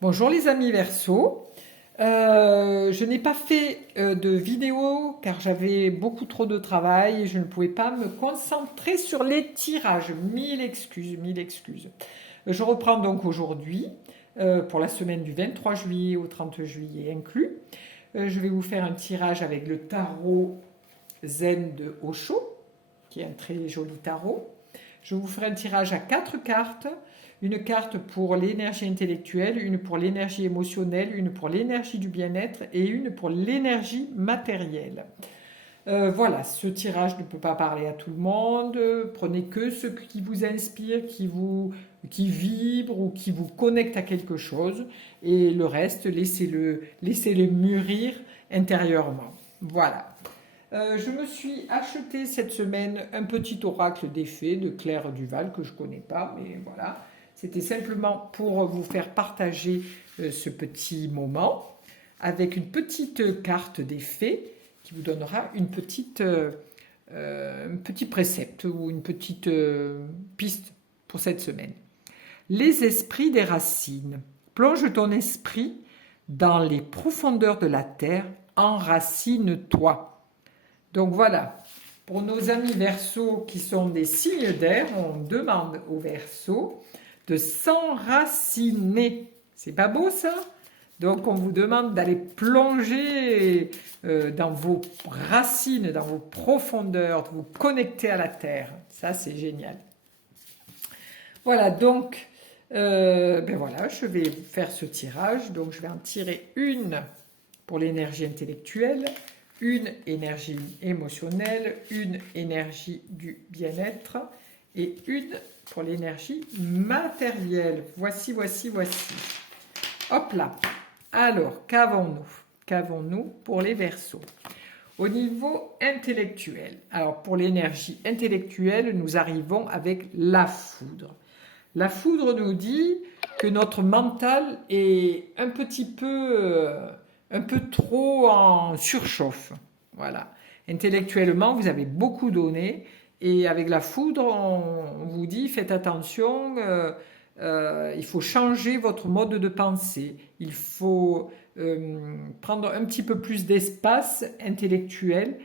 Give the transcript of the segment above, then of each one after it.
Bonjour les amis Verseau. Je n'ai pas fait de vidéo car j'avais beaucoup trop de travail et je ne pouvais pas me concentrer sur les tirages. Mille excuses, mille excuses. Je reprends donc aujourd'hui pour la semaine du 23 juillet au 30 juillet inclus. Je vais vous faire un tirage avec le tarot Zen de Osho, qui est un très joli tarot. Je vous ferai un tirage à 4 cartes. Une carte pour l'énergie intellectuelle, une pour l'énergie émotionnelle, une pour l'énergie du bien-être et une pour l'énergie matérielle. Voilà, ce tirage ne peut pas parler à tout le monde. Prenez que ce qui vous inspire, qui vibre ou qui vous connecte à quelque chose. Et le reste, laissez-le mûrir intérieurement. Voilà. Je me suis acheté cette semaine un petit oracle des fées de Claire Duval que je ne connais pas, mais voilà. C'était simplement pour vous faire partager ce petit moment avec une petite carte des fées qui vous donnera un petit précepte ou une petite piste pour cette semaine. Les esprits des racines. Plonge ton esprit dans les profondeurs de la terre, enracine-toi. Donc voilà, pour nos amis Verseaux qui sont des signes d'air, on demande aux Verseaux de s'enraciner. C'est pas beau ça? Donc on vous demande d'aller plonger dans vos racines, dans vos profondeurs, de vous connecter à la terre. Ça c'est génial. Voilà, donc ben voilà, je vais faire ce tirage. Donc je vais en tirer une pour l'énergie intellectuelle, une énergie émotionnelle, une énergie du bien-être et une pour l'énergie matérielle. Voici. Hop là. Alors, qu'avons-nous? Qu'avons-nous pour les Verseaux? Au niveau intellectuel, alors pour l'énergie intellectuelle, nous arrivons avec la foudre. La foudre nous dit que notre mental est un peu trop en surchauffe. Voilà. Intellectuellement, vous avez beaucoup donné et avec la foudre, on vous dit faites attention, il faut changer votre mode de pensée. Il faut prendre un petit peu plus d'espace intellectuel,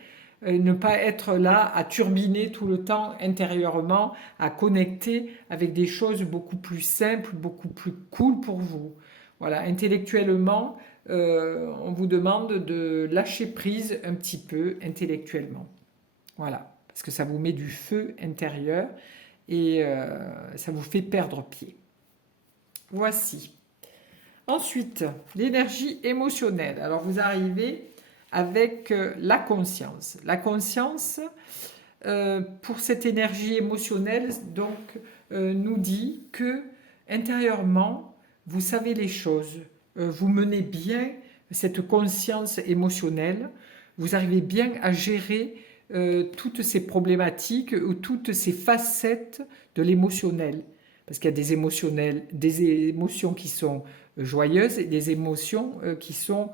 ne pas être là à turbiner tout le temps intérieurement, à connecter avec des choses beaucoup plus simples, beaucoup plus cool pour vous. Voilà, intellectuellement, on vous demande de lâcher prise un petit peu intellectuellement. Voilà, parce que ça vous met du feu intérieur et ça vous fait perdre pied. Voici. Ensuite, l'énergie émotionnelle. Alors vous arrivez avec la conscience. La conscience, pour cette énergie émotionnelle, donc, nous dit que intérieurement, vous savez les choses, vous menez bien cette conscience émotionnelle, vous arrivez bien à gérer toutes ces problématiques ou toutes ces facettes de l'émotionnel. Parce qu'il y a des émotions qui sont joyeuses et des émotions qui sont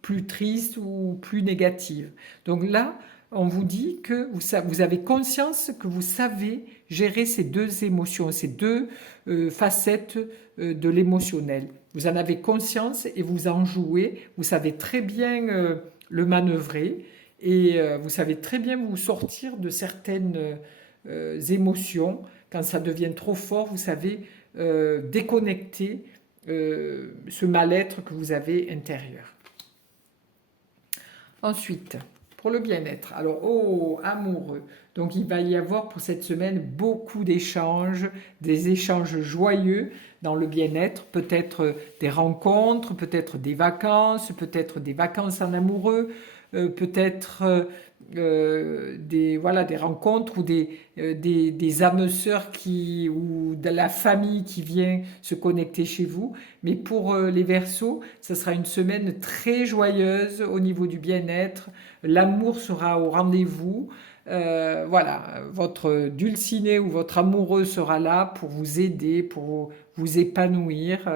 plus tristes ou plus négatives. Donc là, on vous dit que vous avez conscience que vous savez gérer ces deux émotions, ces deux facettes de l'émotionnel. Vous en avez conscience et vous en jouez. Vous savez très bien le manœuvrer et vous savez très bien vous sortir de certaines émotions. Quand ça devient trop fort, vous savez déconnecter ce mal-être que vous avez intérieur. Ensuite, pour le bien-être. Alors, amoureux. Donc, il va y avoir pour cette semaine beaucoup d'échanges, des échanges joyeux dans le bien-être. Peut-être des rencontres, peut-être des vacances en amoureux, peut-être des rencontres ou des âmes sœurs ou de la famille qui vient se connecter chez vous. Mais pour les Verseaux, ça sera une semaine très joyeuse au niveau du bien-être. L'amour sera au rendez-vous. Voilà, votre dulciné ou votre amoureux sera là pour vous aider, pour vous épanouir.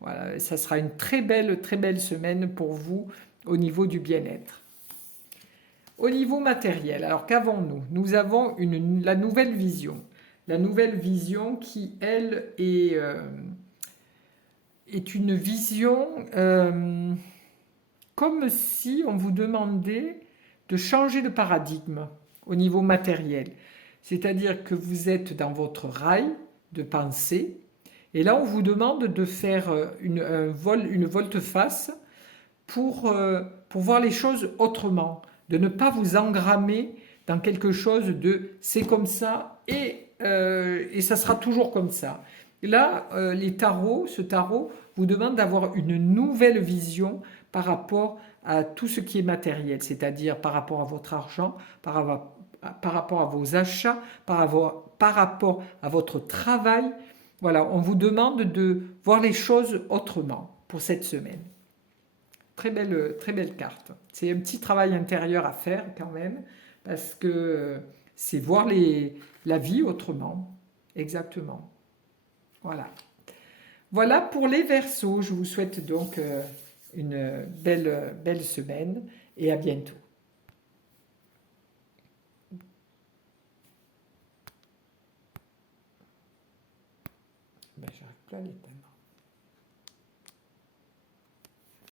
Voilà, ça sera une très belle semaine pour vous au niveau du bien-être. Au niveau matériel, alors qu'avons-nous? Nous avons la nouvelle vision. La nouvelle vision qui, elle, est est une vision comme si on vous demandait de changer de paradigme au niveau matériel. C'est-à-dire que vous êtes dans votre rail de pensée, et là on vous demande de faire une volte-face pour voir les choses autrement, de ne pas vous engrammer dans quelque chose de c'est comme ça et ça sera toujours comme ça. Et là, ce tarot vous demande d'avoir une nouvelle vision par rapport à tout ce qui est matériel, c'est-à-dire par rapport à votre argent, par rapport à vos achats, par rapport à votre travail. Voilà, on vous demande de voir les choses autrement pour cette semaine. Très belle carte. C'est un petit travail intérieur à faire quand même, parce que c'est voir la vie autrement. Exactement. Voilà. Voilà pour les Verseaux. Je vous souhaite donc une belle semaine et à bientôt. Ben, j'arrive plus à l'éteindre.